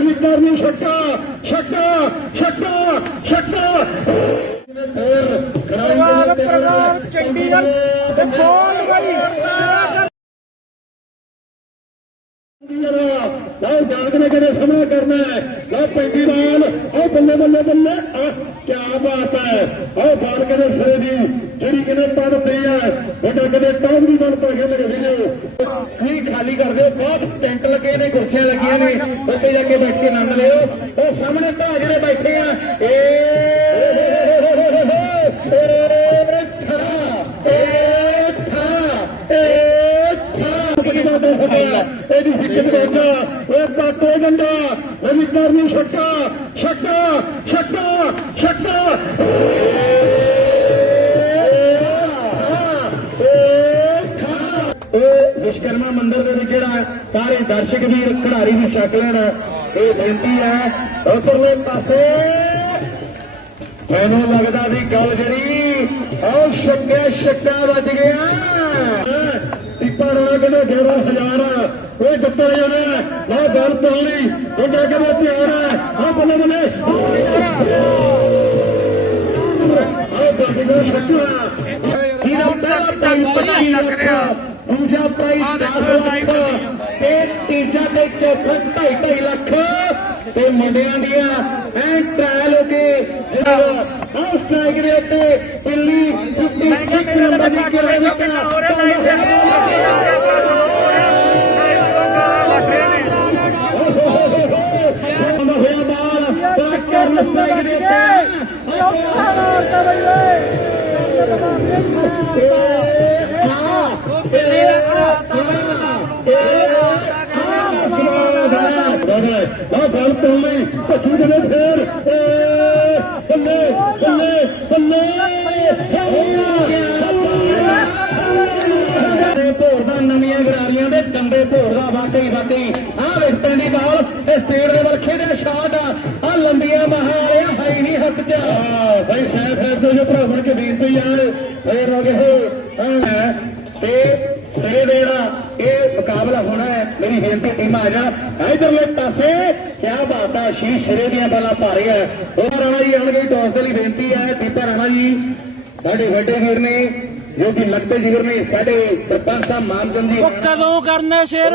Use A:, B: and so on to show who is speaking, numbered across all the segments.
A: ਨਹੀਂ ਕਰਨੀ ਛੱਕਾ ਛੱਕਾ ਛੱਕਾ ਛੱਕਾ ਫੇਰ ਲਓ ਜਾਗ ਨੇ ਕਿਹੜੇ ਸਮਾਂ ਕਰਨਾ ਹੈ। ਲਓ ਪੈਂਦੀ ਬਾਲ ਉਹ ਬੱਲੇ ਬੱਲੇ ਬੱਲੇ, ਆਹ ਕੀ ਬਾਤ ਹੈ। ਉਹ ਬਾਲ ਕਿਹਦੇ ਸਿਰੇ ਦੀ, ਜਿਹੜੀ ਕਿਨੇ ਪੜ ਪਈ ਹੈ। ਉਹਦਾ ਕਦੇ ਟੌਮ ਦੀ ਬਣ ਪਾ ਖੇਡ ਵੀਡੀਓ ਨਹੀਂ ਖਾਲੀ ਕਰ ਦਿਓ ਬਹੁਤ ਟੈਂਟ ਲੱਗੇ ਨੇ, ਕੁਰਸੀਆਂ ਲੱਗੀਆਂ ਨੇ ਉੱਥੇ ਜਾ ਕੇ ਬੈਠ ਕੇ ਆਨੰਦ ਇਹਦੀ ਫਿੱਕਤ ਕਰਦਾ ਇਹ ਪਾਟੋ ਗੰਦਾ ਇਹਦੀ ਕਰਨੀ ਛੱਕਾ ਛੱਕਾ ਛੱਕਾ ਛੱਕਾ ਇਹ ਵਿਸ਼ਕਰਮਾ ਮੰਦਿਰ ਦੇ ਵਿੱਚ ਜਿਹੜਾ ਸਾਰੇ ਦਰਸ਼ਕ ਵੀਰ ਖਿਡਾਰੀ ਵੀ ਛਕ ਲੈਣ ਇਹ ਬੇਨਤੀ ਹੈ ਉਧਰਲੇ ਪਾਸੇ ਮੈਨੂੰ ਲੱਗਦਾ ਵੀ ਗੱਲ ਜਿਹੜੀ ਉਹ ਛੱਕਿਆ ਛੱਕਾ ਵੱਜ ਗਿਆ। 11 ਹਜ਼ਾਰ। ਉਹ ਗੱਪੇ ਜਾਣਾ ਨਾ ਗੱਲ ਪਾਣੀ ਉਹ ਕਹਿ ਕੇ ਮੈਂ ਪਿਆਰ ਹੈ ਆ ਬੱਲੇ ਬੱਲੇ। ਆ ਬੱਲੇ ਬੱਲੇ ਰੱਖਣਾ ਇਹਦਾ ਪ੍ਰਾਈਸ 25 ਲੱਖ ਦੂਜਾ ਪ੍ਰਾਈਸ 10 ਲੱਖ। ਤੇ ਤੀਜਾ ਤੇ ਚੌਥਾ 2.5 ਲੱਖ। ਤੇ ਮੁੰਡਿਆਂ ਦੀਆਂ ਐ ਟ੍ਰਾਇਲ ਹੋ ਕੇ ਹਾਊਸ ਟਾਈਗਰ ਤੇ ਦਿੱਲੀ 56 ਨੰਬਰ ਦੀ
B: ਕਿਲੋ ਵਿੱਚ ਓਏ
A: ਆ ਗੱਲ ਤੋਂ ਲਈ ਭੱਜੂ ਦੇ ਫੇਰ ਬੱਲੇ ਬੱਲੇ ਬੱਲੇ ਭੋਰ ਦਾ ਨਵੀਆਂ ਗਰਾਰੀਆਂ ਦੇ ਡੰਡੇ ਭੋਰ ਦਾ ਵਾਕਈ ਵਾਕਈ ਆ ਵੇਖਣ ਦੀ ਬਾਲ ਇਹ ਸਟੇਟ ਦੇ ਵੱਲ ਖੇਡਿਆ ਸ਼ਾਟ ਆ ਆਹ ਲੰਬੀਆਂ ਬਾਹਾਂ ਵਾਲਿਆ ਹਾਈ ਨਹੀਂ ਹੱਥ ਚ ਆ ਭਾਈ ਸੈਫ ਹੈ ਤੋਂ ਜੋ ਭਰਾਵਣ ਕੇ ਬੇਨਤੀ ਯਾਰ ਫੇਰ ਹੋ ਗਏ ਹਾਂ ਤੇ ਸਿਰੇ ਦੇ ਜਿਹੜਾ ਇਹ ਮੁਕਾਬਲਾ ਹੋਣਾ ਹੈ। ਮੇਰੀ ਬੇਨਤੀ ਟੀਮ ਆ ਜਾ। ਇਧਰਲੇ ਪਾਸੇ ਕਿਆ ਬਾਤ ਹੈ ਸ਼ੀਸ਼ ਸਿਰੇ ਦੀਆਂ ਬਾਲਾਂ ਭਾਰੇ ਹੈ। ਉਹ ਰਾਣਾ ਜੀ ਟੌਸ ਦੇ ਲਈ ਬੇਨਤੀ ਹੈ। ਦੀਪਾ ਰਾਣਾ ਜੀ ਸਾਡੇ ਵੱਡੇ ਵੀਰ ਨੇ ਜੋ ਕਿ ਲੱਗਦੇ ਵੀਰ ਨੇ ਸਾਡੇ ਸਰਪੰਚ ਸਾਹਿਬ ਮਾਨਚੰਦ ਜੀ
B: ਉਹ ਕਦੋਂ ਕਰਨੇ ਸ਼ੇਰ?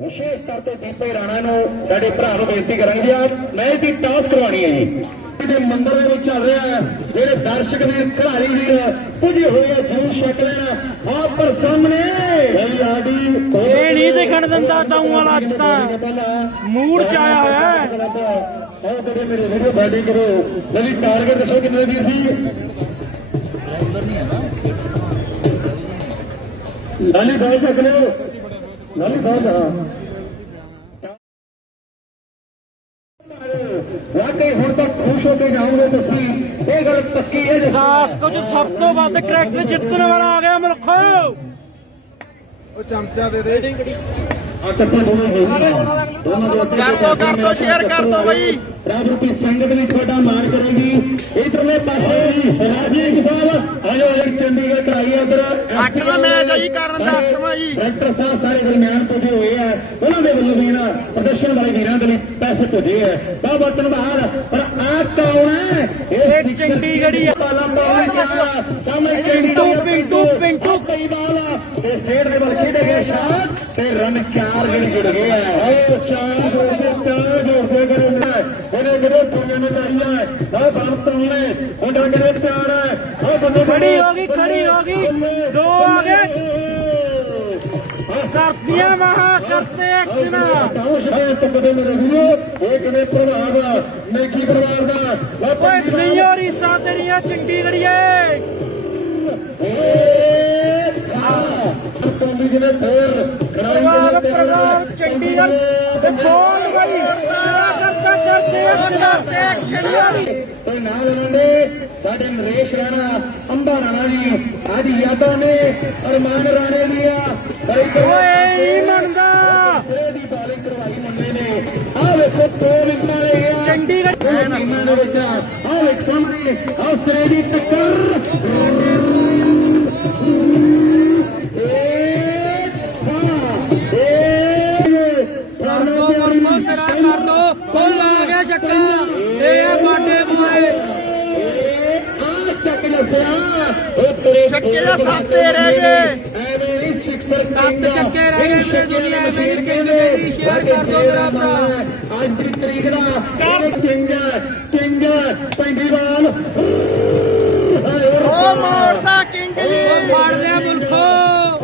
A: ਵਿਸ਼ੇਸ਼ ਤੌਰ ਤੇ ਦੀਪੇ ਰਾਣਾ ਨੂੰ ਸਾਡੇ ਭਰਾ ਨੂੰ ਬੇਨਤੀ ਕਰਾਂਗੇ ਆਹ ਮੈਚ ਦੀ ਟਾਸ ਕਰਵਾਉਣੀ ਹੈ ਜੀ। ਇਹਦੇ ਮੰਦਰ ਦੇ ਵਿੱਚ ਚੱਲ ਰਿਹਾ ਹੈ। ਜਿਹੜੇ ਦਰਸ਼ਕ ਨੇ ਖਿਡਾਰੀ ਵੀਰ ਪੁੱਜੇ ਹੋਏ ਆ ਜੂਸ ਛਕ ਲੈਣਾ। ਆਹ ਪਰ ਸਾਹਮਣੇ। ਆਡੀ
B: ਇਹ ਨਹੀਂ ਦਿਖਣ ਦਿੰਦਾ ਤਾਊ ਵਾਲਾ ਅੱਜ ਤਾਂ। ਮੂਡ ਚ ਆਇਆ ਹੋਇਆ ਹੈ।
A: ਆਹ ਕਦੇ ਮੇਰੇ ਵੀਡੀਓ ਬੈਟਿੰਗ ਕਰੋ। ਮੇਰੀ ਟਾਰਗੇਟ ਦੱਸੋ ਕਿੰਨੇ ਵੀਰ ਸੀ ਲਾਲੀ ਬਾਲ ਚੱਕ ਲਿਓ। ਲਾਲੀ ਬਾਲ ਹਾਂ ਹੁਣ ਤਾਂ ਜਾਓਗੇ ਤੁਸੀਂ ਇਹ ਗੱਲ ਪੱਕੀ ਹੈ ਜੀ
B: ਖਾਸ ਕੁਝ ਸਭ ਤੋਂ ਵੱਧ ਕਰੈਕਟਰ ਜਿੱਤਣ ਵਾਲਾ ਆ ਗਿਆ ਮਲਖੋ
A: ਆ ਟੱਪੇ ਦੋਵੇਂ ਹੋਣਗੇ ਦੋਨਾਂ ਦੇ
B: ਕਰ ਦੋ, ਕਰ ਦੋ, share ਕਰ ਦੋ ਬਈ।
A: ਰਾਜੂਪੀ ਸੰਗਤ ਵੀ ਤੁਹਾਡਾ ਮਾਣ ਕਰੇਗੀ। ਇਧਰਲੇ ਪਾਸੇ ਰਾਜੀਵ ਸਾਹਿਬ ਆਜੋ ਇੱਕ ਚੰਡੀਗੜ੍ਹ ਕਰਾਈ ਉਧਰ।
B: ਅੱਠਵਾਂ ਮੈਚ ਆ ਜੀ ਕਰਨ ਦਾ, ਅੱਠਵਾਂ ਜੀ।
A: ਡਾਕਟਰ ਸਾਹਿਬ ਸਾਰੇ ਦਰਮਿਆਨ ਪੁੱਜੇ ਹੋਏ ਆ। ਉਹਨਾਂ ਦੇ ਵੱਲੋਂ ਵੀ ਨਾ ਪ੍ਰਦਰਸ਼ਨ ਵਾਲੇ ਵੀਰਾਂ ਦੇ ਲਈ ਪੈਸੇ ਭੇਜੇ ਆ। ਬਹੁਤ ਬਹੁਤ ਧੰਨਵਾਦ। ਪਰ ਆ ਕੌਣ ਹੈ?
B: ਇਹ ਚੰਡੀਗੜ੍ਹੀ
A: ਸਾਹਮਣੇ
B: ਪਿੰਟੂ, ਪਿੰਟੂ, ਪਿੰਟੂ।
A: ਕਈ ਬਾਲ ਤੇ ਸਟੇਟ ਦੇ ਵੱਲ ਖੇਡੇ ਗਏ। ਸ਼ਾਟ ਚਾਰ ਜਿਹੜੇ ਜੁੜ ਗਏ ਆ ਉਹ ਚਾਰ ਜੋੜ ਕੇ ਚਾਰ ਜੋੜ ਕੇ ਕਰੇ ਉਹਨੇ ਕਿਹੜੇ ਟੂਰਨਾਮੈਂਟ ਆਈ ਹੈ ਆ ਬਾਲ ਪਾਉਣੇ ਉਹਦਾ ਕਿਹੜੇ ਪਿਆਰ ਹੈ ਉਹ ਬੰਦੇ
B: ਖੜੀ ਹੋ ਗਈ, ਖੜੀ ਹੋ ਗਈ। ਦੋ ਆ ਗਏ। ਕਰਦੀਆਂ ਵਾਹਾਂ ਕਰਤੇ ਐਕਸ਼ਨ
A: ਇਹ ਤੁਕਦੇ ਮੇਰੇ ਵੀਰੋ ਇਹ ਕਿਵੇਂ ਪ੍ਰਭਾਵ ਆ ਨੇਕੀ ਪਰਿਵਾਰ ਦਾ
B: ਓਏ ਨਈਓ ਰੀਸਾ ਤੇਰੀਆਂ ਚੰਡੀਗੜ੍ਹੀਏ
A: ਟੋਲੀ ਜਿਹਨੇ ਫੇਰ
B: ਪ੍ਰਭਾਵ ਪ੍ਰਭਾਵ ਚੰਡੀਗੜ੍ਹ ਤੇ ਬੋਲ ਬਈ। ਕਰਤਾ ਐਕਸ਼ਨ
A: ਤੇ ਨਾਲ ਉਹਨਾਂ ਨੇ ਸਾਡੇ ਨਰੇਸ਼ ਰਾਣਾ ਅੰਬਾ ਰਾਣਾ ਜੀ ਅੱਜ ਯਾਦਾਂ ਨੇ ਅਰਮਾਨ ਰਾਣੇ ਦੀਆਂ ਬੜੀ
B: ਓਏ ਨਹੀਂ ਮੰਨਦਾ।
A: ਸਿਰੇ ਦੀ ਬਾਲਿੰਗ ਕਰਵਾਈ ਮੁੰਡੇ ਨੇ। ਆਹ ਵੇਖੋ ਦੋ ਵਿਕਟਾਂ ਲੈ ਗਿਆ।
B: ਚੰਡੀਗੜ੍ਹ
A: ਟੀਮਾਂ ਦੇ ਵਿੱਚ ਆਹ ਵੇਖ ਸਾਹਮਣੇ ਆਹ ਸਿਰੇ ਦੀ ਟੱਕਰ। ਤੇਰੇ
B: ਛੱਕੇ ਦਾ ਸੱਤ ਰਹਿ ਗਏ।
A: ਐਵੇਂ ਨਹੀਂ ਸਿਕਸਰ
B: ਸੱਤ ਛੱਕੇ ਰਹਿ ਗਏ
A: ਦੀ
B: ਦੁਨੀਆ ਵਿੱਚ।
A: ਕਹਿੰਦੇ
B: ਮੇਰੀ ਸ਼ੇਅਰ ਕਰ ਦਿਓ ਮੇਰਾ ਭਰਾ।
A: ਅੱਜ ਦੀ ਤਰੀਕ ਦਾ ਕਿੰਗ ਕਿੰਗ ਪੈਂਡੀਵਾਲ
B: ਉਹ ਮੋੜਦਾ ਕਿੰਗ ਜੀ। ਫੜ ਲਿਆ ਮੁਲਖੋ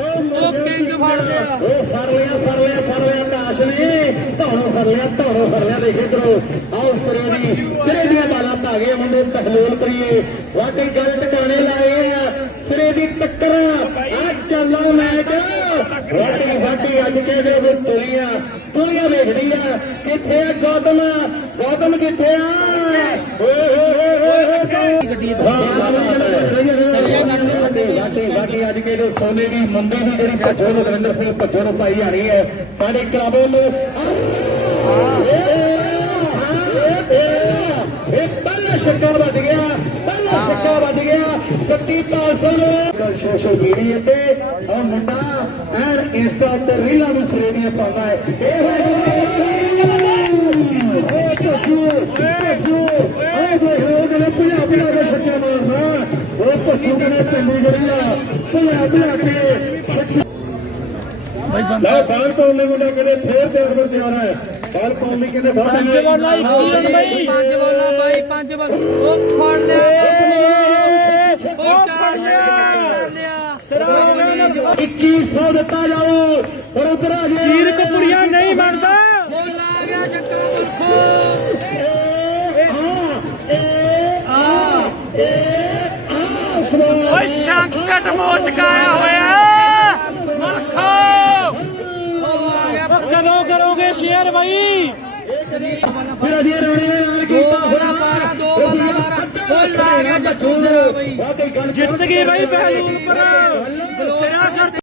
B: ਉਹ ਕਿੰਗ ਫੜ ਲਿਆ।
A: ਉਹ ਫੜ ਲਿਆ ਫੜ ਲਿਆ ਫੜ ਲਿਆ ਕਾਸ਼ ਨੇ ਧੌਣੋਂ ਫੜ ਲਿਆ ਧੌਣੋਂ ਫੜ ਲਿਆ। ਦੇਖੇ ਕਰੋ ਆਓ ਸਿਰੇ ਦੀ ਸਿਰੇ ਦੀਆਂ ਬਾਲਾਂ ਭਾਗੇ ਮੁੰਡੇ ਤਖਲੂਲ ਕਰੀਏ ਵਾਕਈ ਗੱਲ ਟਿਕਾਣੇ ਲਾਏ ਆ ਸਿਰੇ ਦੀ ਟੱਕਰ ਆ ਚੱਲੋ ਮੈਚ ਵਾਕਈ ਵਾਕਈ ਅੱਜ ਕਹਿੰਦੇ ਉਹ ਤੁਰੀਆਂ ਤੁਰੀਆਂ ਵੇਖਦੀ ਆ ਕਿੱਥੇ ਆ ਗੌਤਮ? ਗੌਤਮ ਕਿੱਥੇ ਆ? ਓਏ ਹੋਏ ਹੋਏ ਹੋਏ
B: ਗੱਡੀ
A: ਬਾਕੀ ਬਾਕੀ ਅੱਜ ਕੇ ਜੋ ਸੋਨੇ ਦੀ ਮੰਦੀ ਦੀ ਜਿਹੜੀ ਭੱਜੋ ਨੂੰ ਦਰਿੰਦਰ ਸਿੰਘ ਭੱਜੋ ਨੂੰ ਪਾਈ ਜਾ ਰਹੀ ਹੈ, ਸਾਡੇ ਕਲੱਬ ਵੱਲੋਂ ਇਹ ਪਹਿਲਾ ਛੱਕਾ ਵੱਜ ਗਿਆ, ਪਹਿਲਾ ਛੱਕਾ ਵੱਜ ਗਿਆ, ਸੱਤੀ ਪਾਲਸਨ ਸੋਸ਼ਲ ਮੀਡੀਆ ਤੇ ਉਹ ਮੁੰਡਾ ਐਨ ਇੰਸਟਾ ਤੇ ਰੀਲਾਂ ਨੂੰ ਸਿਰੇ ਦੀਆਂ ਪਾਉਂਦਾ ਹੈ। ਇਹ ਓਏ ਭੱਜੂ ਭੱਜੂ ਓਏ ਦੇਖ ਲੋ ਜਿਹੜੇ ਭਜਾ ਭਜਾ ਕੇ ਛੱਕੇ ਮਾਰਨਾ ਉਹ ਭੱਜੂ ਨੇ ਪਿੰਡੀ ਜਿਹੜੀ ਆ ਭਜਾ ਭਜਾ ਕੇ ਲੈ ਬਾਲ ਪਾਉਣ ਲਈ ਮੁੰਡਾ ਕਹਿੰਦੇ ਫੇਰ ਤੇ ਅਕਬਰ ਤਿਆਰ ਹੈ। ਬਾਲ ਪਾਉਣ ਲਈ ਕਹਿੰਦੇ ਬਾਹਰ
B: ਪੰਜ ਬੋਲਾ ਇੱਕ ਹੀ। ਰਨ ਬਈ। ਪੰਜ ਬੋਲਾ ਬਾਈ ਪੰਜ ਬੋਲ ਉਹ ਫੜ ਲਿਆ। ਉਹ ਫੜ
A: 2100 ਦਿੱਤਾ ਜਾਓ। ਪਰ ਉਧਰ ਆ ਗਿਆ
B: ਚੀਰ ਕਪੂਰੀਆ ਨਹੀਂ ਮੰਨਦਾ ਬੋਲ ਗਿਆ ਛੱਕਾ ਮੁਲਖੋ ਓਏ ਸੰਕਟ ਮੋਚ ਕਾਇਆ ਹੋਇਆ। ਮਰਖੋ। ਕਦੋਂ ਕਰੋਗੇ ਸ਼ੇਅਰ ਬਾਈ?
A: ਫਿਰ ਅਜੇ ਰੋਣੇ ਕੀਤਾ ਹੋਇਆ
B: ਬੋਲ ਗਿਆ ਜੱਟੂ ਜਿੱਤ ਗਈ ਬਾਈ ਪਹਿਲੂਨ ਪਰ। четвертый.